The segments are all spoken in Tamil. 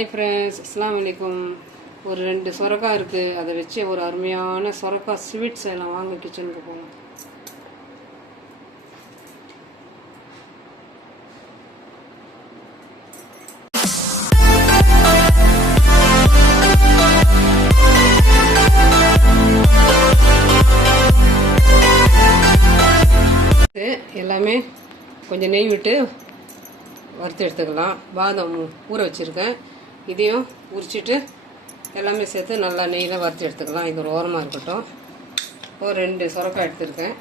ஹாய் ஃப்ரெண்ட்ஸ், அஸ்ஸலாமு அலைக்கும். ஒரு 2 சொரக்காய் இருக்குது. அதை வச்சு ஒரு அருமையான சொரக்காய் ஸ்வீட் செய்யலாம். வாங்க கிச்சனுக்கு போகலாம். எல்லாமே கொஞ்சம் நெய் விட்டு வறுத்து எடுத்துக்கலாம். பாதாம் ஊற வச்சுருக்கேன், இதையும் உரிச்சிட்டு எல்லாமே சேர்த்து நல்லா நெய்யில் வறுத்து எடுத்துக்கலாம். இது ஒரு ஓரமாக இருக்கட்டும். ஒரு 2 சொரக்காய் எடுத்துருக்கேன்.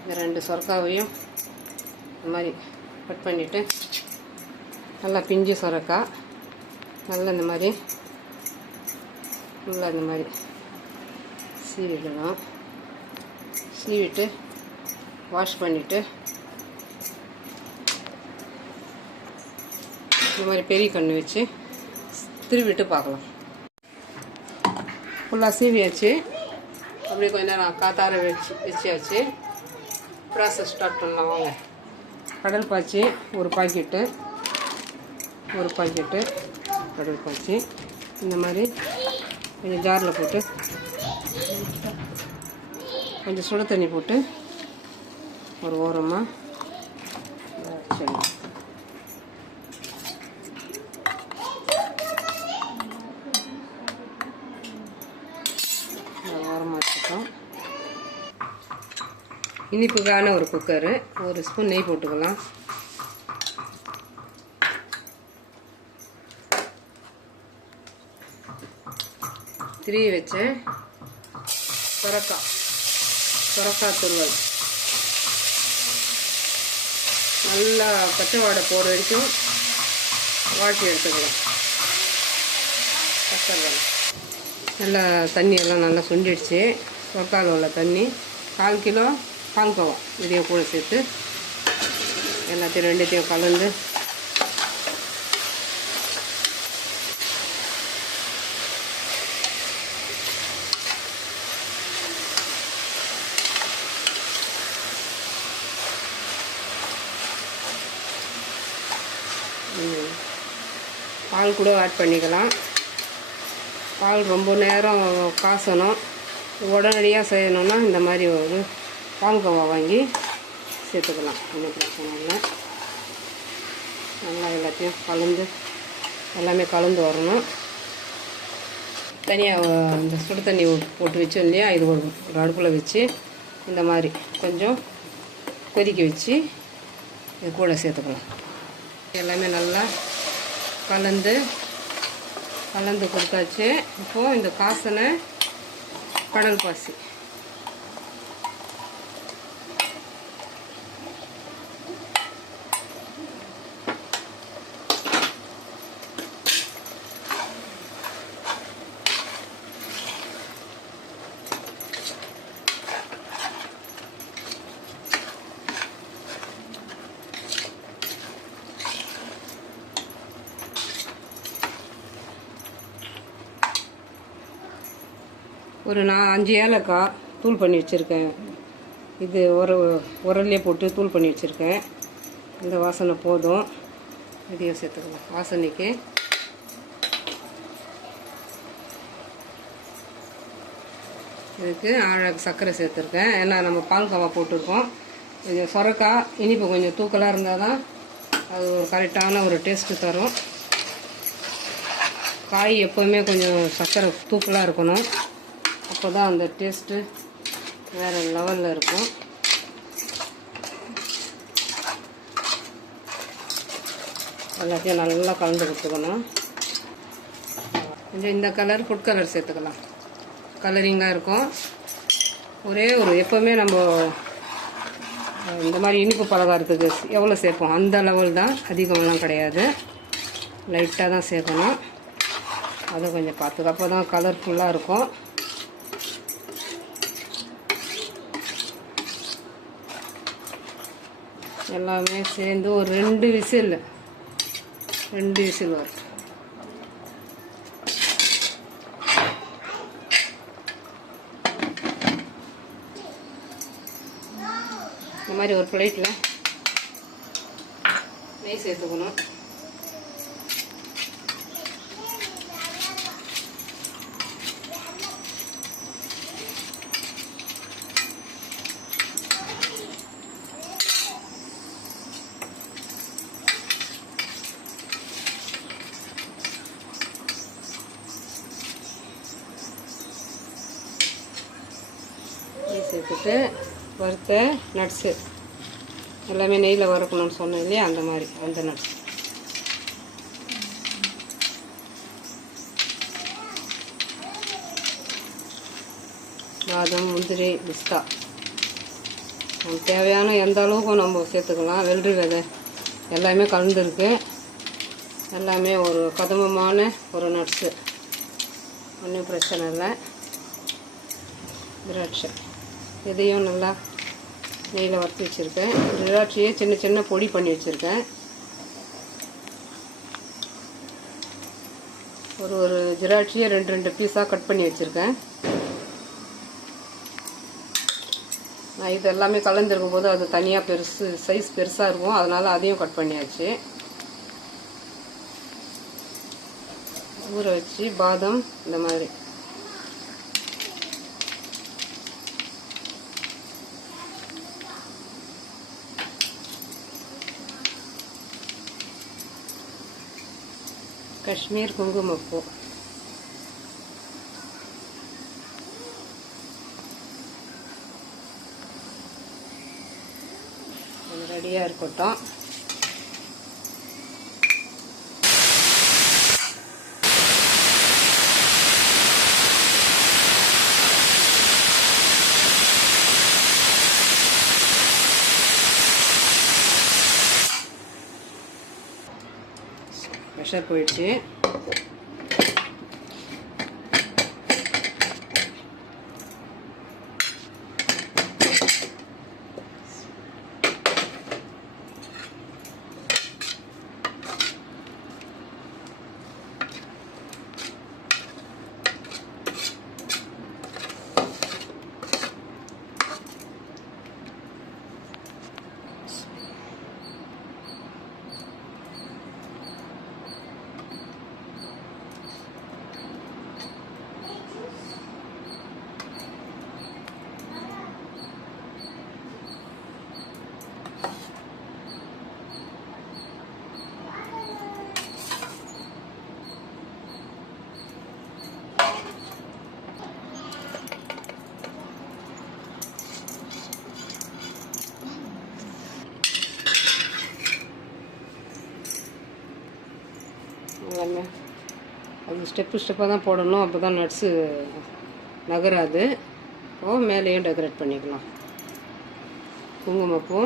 இந்த 2 சொரக்காவையும் இந்த மாதிரி கட் பண்ணிவிட்டு நல்லா பிஞ்சு சொரக்காய் நல்லா இந்த மாதிரி நல்லா இந்த மாதிரி சீவிடலாம். சீவிட்டு வாஷ் பண்ணிவிட்டு இந்த மாதிரி பெரிய கண்ணு வச்சு திருவிட்டு பார்க்கலாம். ஃபுல்லாக சீவியாச்சு. அப்படியே கொஞ்ச நேரம் காத்தார வச்சியாச்சு. ப்ராசஸ் ஸ்டார்ட் பண்ணலாம் வாங்க. கடல் பாய்ச்சி ஒரு பாக்கெட்டு கடல் பாய்ச்சி இந்த மாதிரி கொஞ்சம் ஜாரில் போட்டு கொஞ்சம் சுட தண்ணி போட்டு ஒரு ஓரமாக வச்சிடலாம். ஓரமாக வச்சுட்டோம். இனிப்புக்கான ஒரு குக்கரு, 1 ஸ்பூன் நெய் போட்டுக்கலாம். திரி வச்சேன் சொரக்காய் துருவல் நல்லா பச்சை வாடை போகிற வரைக்கும் வாட்டி எடுத்துக்கலாம். நல்லா தண்ணியெல்லாம் நல்லா சுண்டிடுச்சு. சொரக்காயில் உள்ள தண்ணி 1/4 கிலோ பால்கோவா இதையும் கூட சேர்த்து எல்லாத்தையும் 2த்தையும் கலந்து பால் கூட ஆட் பண்ணிக்கலாம். பால் ரொம்ப நேரம் காசணும், உடனடியாக செய்யணுன்னா இந்த மாதிரி ஒரு பால்கோவா வாங்கி சேர்த்துக்கலாம். ஒன்றும் பிரச்சனை இல்லை. நல்லா எல்லாத்தையும் எல்லாமே கலந்து வரணும். தனியாக இந்த சுடு தண்ணி போட்டு வச்சோம் இல்லையா, இது ஒரு அடுப்பில் வச்சு இந்த மாதிரி கொஞ்சம் கொதிக்க வச்சு இது கூட சேர்த்துக்கலாம். எல்லாமே நல்லா கலந்து கொடுத்தாச்சு. இப்போது இந்த காசன கடல் பாசி ஒரு 5 ஏலக்காய் தூள் பண்ணி வச்சுருக்கேன். இது உரல்லே போட்டு தூள் பண்ணி வச்சுருக்கேன். இந்த வாசனை போதும். இதையும் சேர்த்துக்கலாம் வாசனைக்கு. இதுக்கு சர்க்கரை சேர்த்துருக்கேன். ஏன்னா நம்ம பால்கோவா போட்டிருக்கோம். இது சொரக்காய் இனிப்பு கொஞ்சம் தூக்கலாக இருந்தால் தான் அது ஒரு கரெக்டான ஒரு டேஸ்ட்டு தரும். காய் எப்போவுமே கொஞ்சம் சர்க்கரை தூக்கலாக இருக்கணும். அப்போ தான் அந்த டேஸ்ட்டு வேறு லெவலில் இருக்கும். எல்லாத்தையும் நல்லா கலந்து கொடுத்துக்கணும். கொஞ்சம் இந்த கலர் ஃபுட் கலர் சேர்த்துக்கலாம். கலரிங்காக இருக்கும். எப்போவுமே நம்ம இந்த மாதிரி இனிப்பு பலகாரத்துக்கு எவ்வளோ சேர்ப்போம் அந்த லெவல் தான், அதிகமெல்லாம் கிடையாது. லைட்டாக தான் சேர்க்கணும். அதை கொஞ்சம் பார்த்துக்க, அப்போ தான் கலர்ஃபுல்லாக இருக்கும். எல்லாமே சேர்ந்து ஒரு 2 விசில் வரும். இந்த மாதிரி ஒரு பிளேட்டில் நெய் சேர்த்துக்கணும். சேர்த்துட்டு வறுத்த நட்ஸு எல்லாமே நெய்யில் வறுக்கணும்னு சொன்னேன் இல்லையா, அந்த மாதிரி அந்த நட்ஸ். பாதாம், முந்திரி, பிஸ்தா தேவையான எந்த அளவுக்கு நம்ம சேர்த்துக்கலாம். வெள்ளரி விதை எல்லாமே கலந்துருக்கு. எல்லாமே ஒரு கதமமான ஒரு நட்ஸு, ஒன்றும் பிரச்சனை இல்லை. திராட்சை இதையும் நல்லா நெய்யில் வறுத்து வச்சுருக்கேன். திராட்சையை சின்ன சின்ன பொடி பண்ணி வச்சுருக்கேன். ஒரு திராட்சையை 2 பீஸாக கட் பண்ணி வச்சுருக்கேன். நான் இது எல்லாமே கலந்துருக்கும் போது அது தனியாக சைஸ் பெருசாக இருக்கும், அதனால் அதையும் கட் பண்ணியாச்சு. ஊற வச்சு பாதாம் இந்த மாதிரி காஷ்மீர் குங்குமப்பூ ரெடியாக இருக்கட்டும். ப்ரெஷர் போயிடுச்சு. எல்லாமே அது ஸ்டெப்பாக தான் போடணும், அப்போ தான் நட்ஸு நகராது. இப்போ மேலேயும் டெக்கரேட் பண்ணிக்கலாம். குங்குமப்பூ,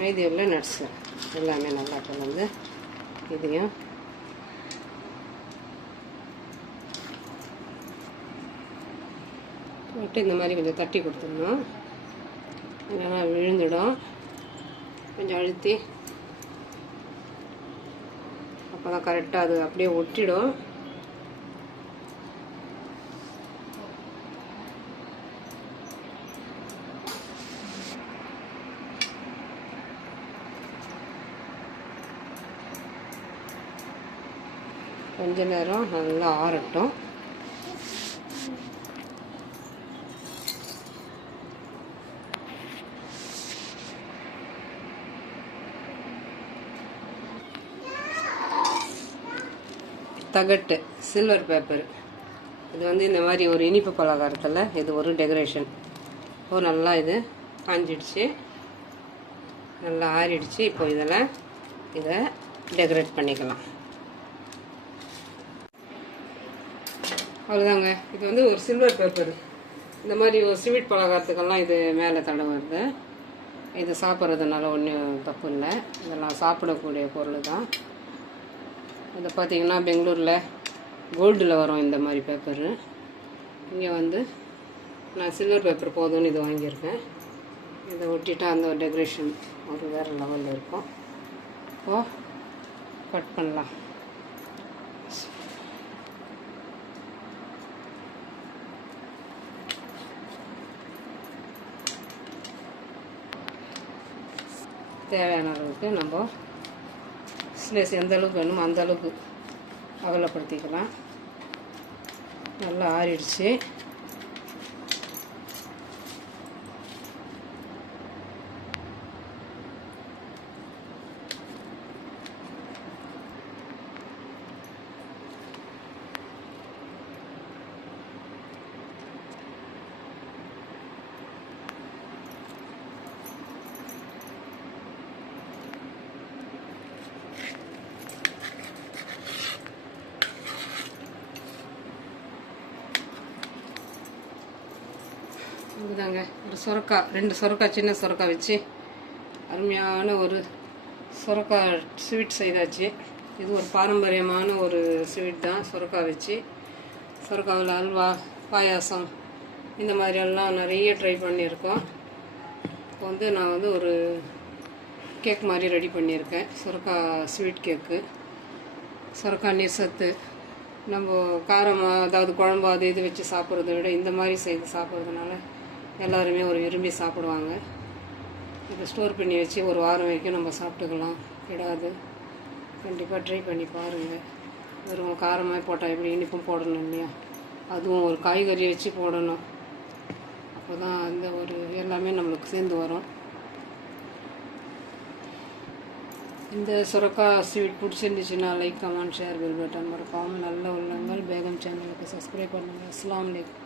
மீதி உள்ள நட்ஸு எல்லாமே நல்லா கலந்து இதையும் போட்டு இந்த மாதிரி கொஞ்சம் தட்டி கொடுத்துடணும். இல்லைன்னா விழுந்துடும். கொஞ்சம் அழுத்தி அப்போ தான் கரெக்டாக அது அப்படியே ஒட்டிடும். கொஞ்ச நேரம் நல்லா ஆறட்டும். தகட்டு சில்வர் பேப்பர், இது வந்து இந்த மாதிரி ஒரு இனிப்பு பலகாரத்தில் இது ஒரு டெக்கரேஷன். இப்போ நல்லா இது காஞ்சிடுச்சு, நல்லா ஆறிடுச்சு. இப்போ இதை டெக்கரேட் பண்ணிக்கலாம். அவ்வளோதாங்க. இது வந்து ஒரு சில்வர் பேப்பர். இந்த மாதிரி ஒரு ஸ்வீட் பலகாரத்துக்கெல்லாம் இது மேலே தடவுறது. இது சாப்பிட்றதுனால ஒன்றும் தப்பு இல்லை, இதெல்லாம் சாப்பிடக்கூடிய பொருள் தான். இதை பார்த்திங்கன்னா பெங்களூரில் கோல்டில் வரும் இந்த மாதிரி பேப்பரு. இங்கே வந்து நான் சில்வர் பேப்பர் போதும்னு இது வாங்கியிருக்கேன். இதை ஒட்டிட்டா அந்த ஒரு டெக்கரேஷன் ஒரு வேறு லெவலில் இருக்கும். இப்போது கட் பண்ணலாம். தேவையான அளவுக்கு நம்ம ஸ்லேஸ் எந்த அளவுக்கு வேணுமோ அந்த அளவுக்கு அகலப்படுத்திக்கலாம். நல்லா ஆறிடுச்சு. இதுதாங்க ஒரு சுரக்காய், 2 சுரக்காய், சின்ன சுரக்காய் வச்சு அருமையான ஒரு சுரக்காய் ஸ்வீட் செய்தாச்சு. இது ஒரு பாரம்பரியமான ஒரு ஸ்வீட் தான். சுரக்காய் வச்சு சுரக்காவில் அல்வா, பாயாசம் இந்த மாதிரியெல்லாம் நிறைய ட்ரை பண்ணியிருக்கோம். இப்போ வந்து நான் வந்து ஒரு கேக் மாதிரி ரெடி பண்ணியிருக்கேன். சுரக்காய் ஸ்வீட் கேக்கு. சுரக்காய் நீர் சத்து நம்ம காரமாக அதாவது குழம்பு அது இது வச்சு சாப்பிட்றத விட இந்த மாதிரி செய்து சாப்பிட்றதுனால எல்லாருமே ஒரு விரும்பி சாப்பிடுவாங்க. இதை ஸ்டோர் பண்ணி வச்சு ஒரு வாரம் வரைக்கும் நம்ம சாப்பிட்டுக்கலாம், கிடாது. கண்டிப்பாக ட்ரை பண்ணி பாருங்கள். வெறும் காரமாக போட்டால் எப்படி, இனிப்பும் போடணும் இல்லையா, அதுவும் ஒரு காய்கறி வச்சு போடணும். அப்போ தான் அந்த ஒரு எல்லாமே நம்மளுக்கு சேர்ந்து வரும். இந்த சுரக்காய் ஸ்வீட் பிடிச்சிருந்துச்சுன்னா like, comment, share, bell button மறக்காமல் நல்ல உள்ளங்கள் பேகம் சேனலுக்கு சப்ஸ்கிரைப் பண்ணுங்கள். அஸ்ஸலாமு அலைக்கும்.